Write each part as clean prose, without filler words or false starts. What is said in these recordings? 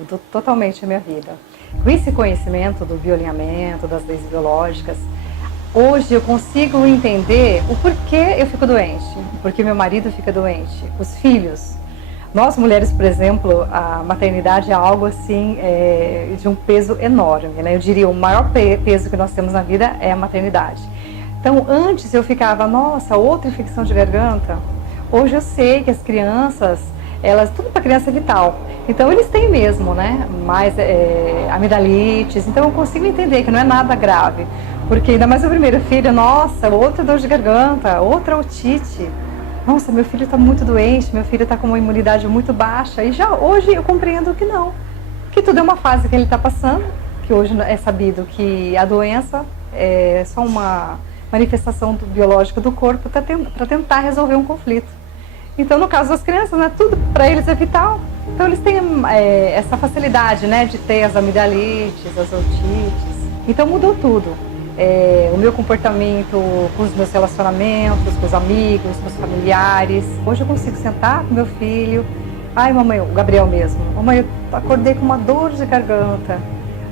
mudou totalmente a minha vida. Com esse conhecimento do bioalinhamento, das leis biológicas, hoje eu consigo entender o porquê eu fico doente, porque meu marido fica doente, os filhos. Nós mulheres, por exemplo, a maternidade é algo assim de um peso enorme, né? Eu diria o maior peso que nós temos na vida é a maternidade. Então antes eu ficava, nossa, outra infecção de garganta. Hoje eu sei que as crianças, tudo para criança é vital. Então eles têm mesmo, né? Mais amidalites. Então eu consigo entender que não é nada grave. Porque ainda mais o primeiro filho, nossa, outra dor de garganta, outra otite. Nossa, meu filho está muito doente, meu filho está com uma imunidade muito baixa. E já hoje eu compreendo que não. Que tudo é uma fase que ele está passando. Que hoje é sabido que a doença é só uma manifestação biológica do corpo para tentar resolver um conflito. Então, no caso das crianças, né, tudo para eles é vital. Então, eles têm essa facilidade, né, de ter as amidalites, as otites. Então, mudou tudo. O meu comportamento com os meus relacionamentos, com os amigos, com os familiares. Hoje eu consigo sentar com meu filho. Ai, mamãe, o Gabriel mesmo. Mamãe, eu acordei com uma dor de garganta.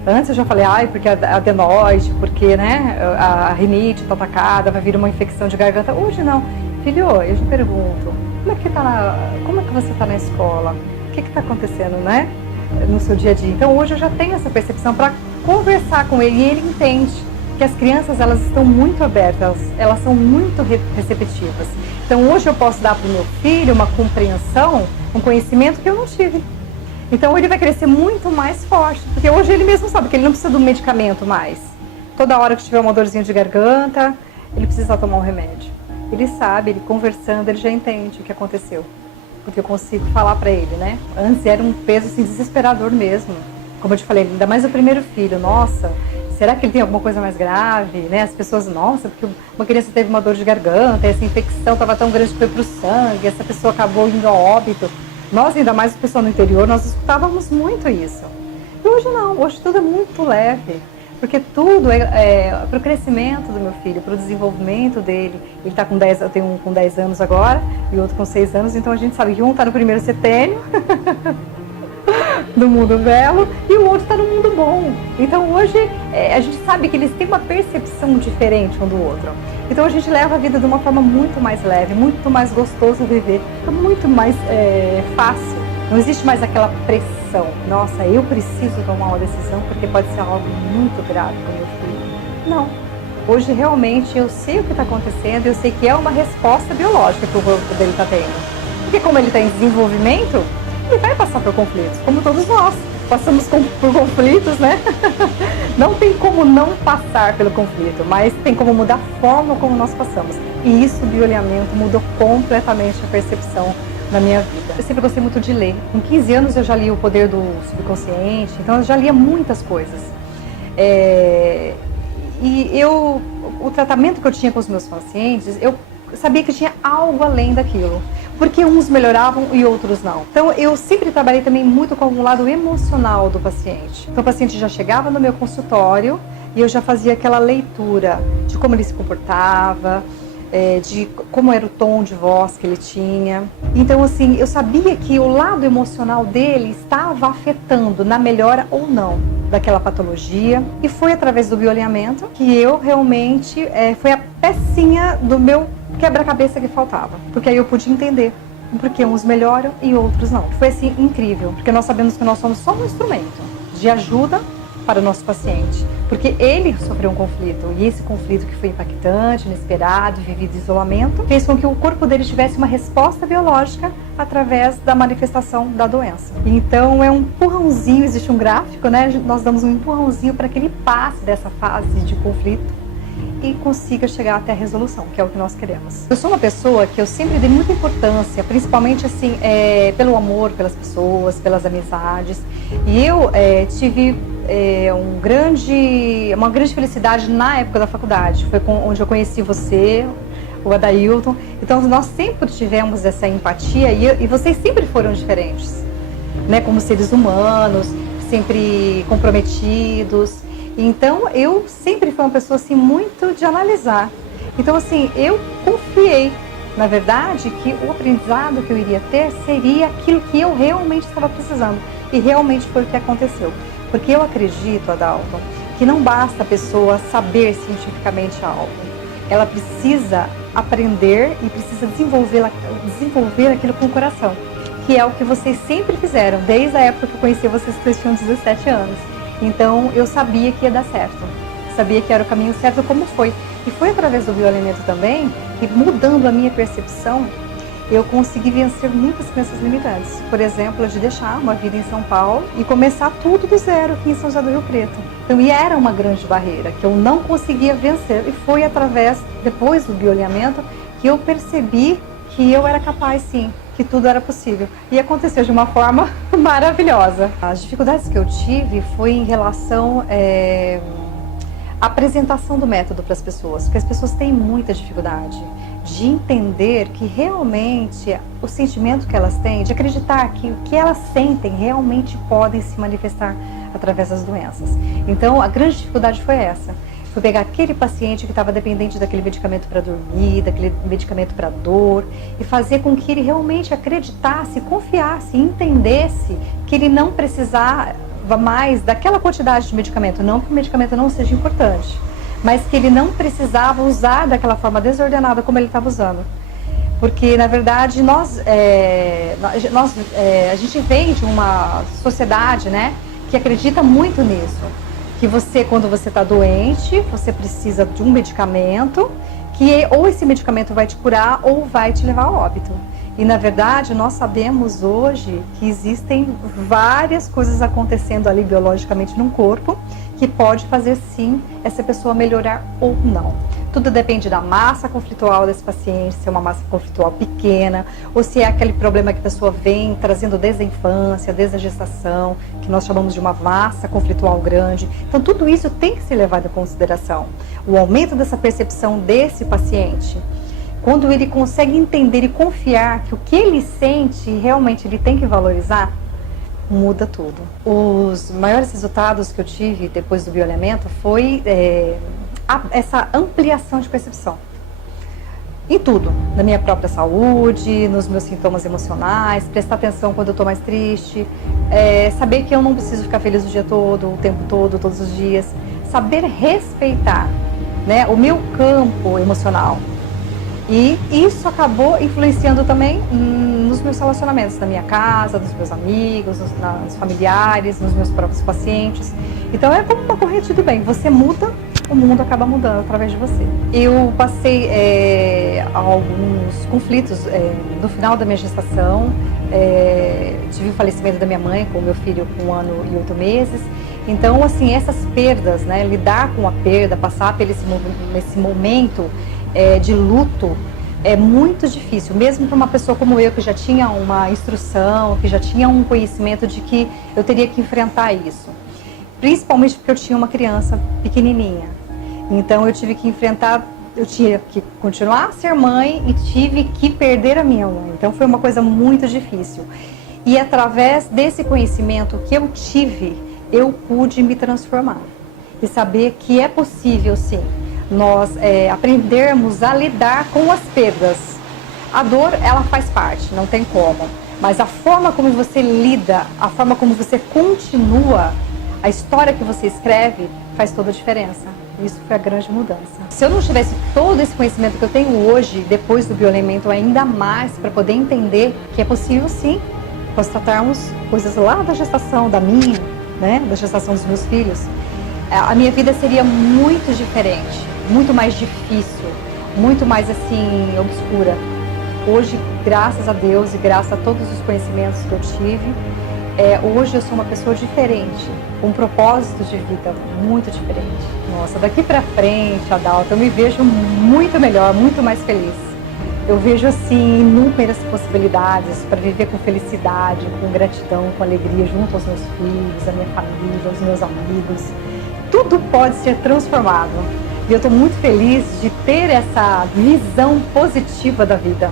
Antes eu já falei, porque a adenoide, porque né, a rinite está atacada, vai vir uma infecção de garganta. Hoje não. Filho, eu te pergunto, como é que você está na escola? O que está acontecendo, né? No seu dia a dia. Então hoje eu já tenho essa percepção para conversar com ele e ele entende que as crianças elas estão muito abertas, elas são muito receptivas. Então hoje eu posso dar para o meu filho uma compreensão, um conhecimento que eu não tive. Então ele vai crescer muito mais forte, porque hoje ele mesmo sabe que ele não precisa de um medicamento mais. Toda hora que tiver uma dorzinha de garganta, ele precisa tomar um remédio. Ele sabe, ele conversando, ele já entende o que aconteceu. Porque eu consigo falar para ele, né? Antes era um peso assim, desesperador mesmo. Como eu te falei, ainda mais o primeiro filho. Nossa, será que ele tem alguma coisa mais grave? Né? As pessoas, nossa, porque uma criança teve uma dor de garganta, essa infecção estava tão grande que foi para o sangue, essa pessoa acabou indo a óbito. Nós, ainda mais o pessoal no interior, nós escutávamos muito isso. E hoje não, hoje tudo é muito leve. Porque tudo é para o crescimento do meu filho, para o desenvolvimento dele. Ele está com 10, eu tenho um com 10 anos agora e outro com 6 anos, então a gente sabe que um está no primeiro setênio do mundo belo e o outro está no mundo bom. Então hoje a gente sabe que eles têm uma percepção diferente um do outro. Então a gente leva a vida de uma forma muito mais leve, muito mais gostoso viver, muito mais fácil. Não existe mais aquela pressão. Nossa, eu preciso tomar uma decisão porque pode ser algo muito grave para o meu filho. Não. Hoje, realmente, eu sei o que está acontecendo, eu sei que é uma resposta biológica que o corpo dele está tendo. Porque como ele está em desenvolvimento, ele vai passar por conflitos, como todos nós. Passamos por conflitos, né? Não tem como não passar pelo conflito, mas tem como mudar a forma como nós passamos. E isso, o bioalinhamento, mudou completamente a percepção na minha vida. Eu sempre gostei muito de ler. Com 15 anos eu já li O Poder do Subconsciente, então eu já lia muitas coisas. O tratamento que eu tinha com os meus pacientes, eu sabia que tinha algo além daquilo. Porque uns melhoravam e outros não. Então eu sempre trabalhei também muito com o lado emocional do paciente. Então o paciente já chegava no meu consultório e eu já fazia aquela leitura de como ele se comportava, de como era o tom de voz que ele tinha. Então assim, eu sabia que o lado emocional dele estava afetando na melhora ou não daquela patologia, e foi através do bioalinhamento que eu realmente foi a pecinha do meu quebra-cabeça que faltava, porque aí eu pude entender porque uns melhoram e outros não. Foi assim incrível, porque nós sabemos que nós somos só um instrumento de ajuda para o nosso paciente, porque ele sofreu um conflito, e esse conflito que foi impactante, inesperado, vivido em isolamento, fez com que o corpo dele tivesse uma resposta biológica através da manifestação da doença. Então é um empurrãozinho, existe um gráfico, né? Nós damos um empurrãozinho para que ele passe dessa fase de conflito e consiga chegar até a resolução, que é o que nós queremos. Eu sou uma pessoa que eu sempre dei muita importância, principalmente assim, pelo amor pelas pessoas, pelas amizades, e eu tive uma grande felicidade na época da faculdade. Foi onde eu conheci você, o Adailton. Então nós sempre tivemos essa empatia e vocês sempre foram diferentes, né? Como seres humanos, sempre comprometidos. Então eu sempre fui uma pessoa assim muito de analisar. Então assim, eu confiei, na verdade, que o aprendizado que eu iria ter seria aquilo que eu realmente estava precisando. E realmente foi o que aconteceu. Porque eu acredito, Adalto, que não basta a pessoa saber cientificamente algo. Ela precisa aprender e precisa desenvolver aquilo com o coração. Que é o que vocês sempre fizeram, desde a época que eu conheci vocês, que vocês tinham 17 anos. Então, eu sabia que ia dar certo. Sabia que era o caminho certo, como foi. E foi através do bioalimento também, que mudando a minha percepção, eu consegui vencer muitas crenças limitantes. Por exemplo, de deixar uma vida em São Paulo e começar tudo do zero aqui em São José do Rio Preto. Então, e era uma grande barreira que eu não conseguia vencer. E foi através, depois do bioalimento, que eu percebi que eu era capaz, sim, que tudo era possível. E aconteceu de uma forma maravilhosa. As dificuldades que eu tive foi em relação à apresentação do método para as pessoas, porque as pessoas têm muita dificuldade de entender que realmente o sentimento que elas têm, de acreditar que o que elas sentem realmente podem se manifestar através das doenças. Então, a grande dificuldade foi essa. Foi pegar aquele paciente que estava dependente daquele medicamento para dormir, daquele medicamento para dor, e fazer com que ele realmente acreditasse, confiasse, entendesse que ele não precisava mais daquela quantidade de medicamento. Não que o medicamento não seja importante, mas que ele não precisava usar daquela forma desordenada como ele estava usando. Porque, na verdade, a gente vem de uma sociedade, né, que acredita muito nisso. Que você, quando você está doente, você precisa de um medicamento, que ou esse medicamento vai te curar ou vai te levar ao óbito. E, na verdade, nós sabemos hoje que existem várias coisas acontecendo ali biologicamente no corpo, que pode fazer, sim, essa pessoa melhorar ou não. Tudo depende da massa conflitual desse paciente, se é uma massa conflitual pequena, ou se é aquele problema que a pessoa vem trazendo desde a infância, desde a gestação, que nós chamamos de uma massa conflitual grande. Então, tudo isso tem que ser levado em consideração. O aumento dessa percepção desse paciente, quando ele consegue entender e confiar que o que ele sente, realmente ele tem que valorizar, muda tudo. Os maiores resultados que eu tive depois do bioalimento foi essa ampliação de percepção. Em tudo, na minha própria saúde, nos meus sintomas emocionais, prestar atenção quando eu estou mais triste, saber que eu não preciso ficar feliz o dia todo, o tempo todo, todos os dias, saber respeitar, né, o meu campo emocional. E isso acabou influenciando também nos meus relacionamentos, na minha casa, nos meus amigos, nos familiares, nos meus próprios pacientes. Então é como uma corrente do bem, você muda, o mundo acaba mudando através de você. Eu passei alguns conflitos no final da minha gestação, tive o falecimento da minha mãe com o meu filho com 1 ano e 8 meses. Então, assim, essas perdas, né, lidar com a perda, passar por esse momento de luto é muito difícil, mesmo para uma pessoa como eu, que já tinha uma instrução, que já tinha um conhecimento de que eu teria que enfrentar isso. Principalmente porque eu tinha uma criança pequenininha. Então eu tive que enfrentar, eu tinha que continuar a ser mãe e tive que perder a minha mãe. Então foi uma coisa muito difícil. E através desse conhecimento que eu tive, eu pude me transformar. E saber que é possível, sim, nós aprendermos a lidar com as perdas. A dor, ela faz parte, não tem como. Mas a forma como você lida, a forma como você continua, a história que você escreve, faz toda a diferença. Isso foi a grande mudança. Se eu não tivesse todo esse conhecimento que eu tenho hoje, depois do bioalimento, ainda mais para poder entender que é possível, sim, constatarmos coisas lá da gestação, da minha, né, da gestação dos meus filhos, a minha vida seria muito diferente, muito mais difícil, muito mais assim, obscura. Hoje, graças a Deus e graças a todos os conhecimentos que eu tive, hoje eu sou uma pessoa diferente, com um propósito de vida muito diferente. Nossa, daqui pra frente, Adalto, eu me vejo muito melhor, muito mais feliz. Eu vejo, assim, inúmeras possibilidades para viver com felicidade, com gratidão, com alegria, junto aos meus filhos, à minha família, aos meus amigos. Tudo pode ser transformado. E eu estou muito feliz de ter essa visão positiva da vida.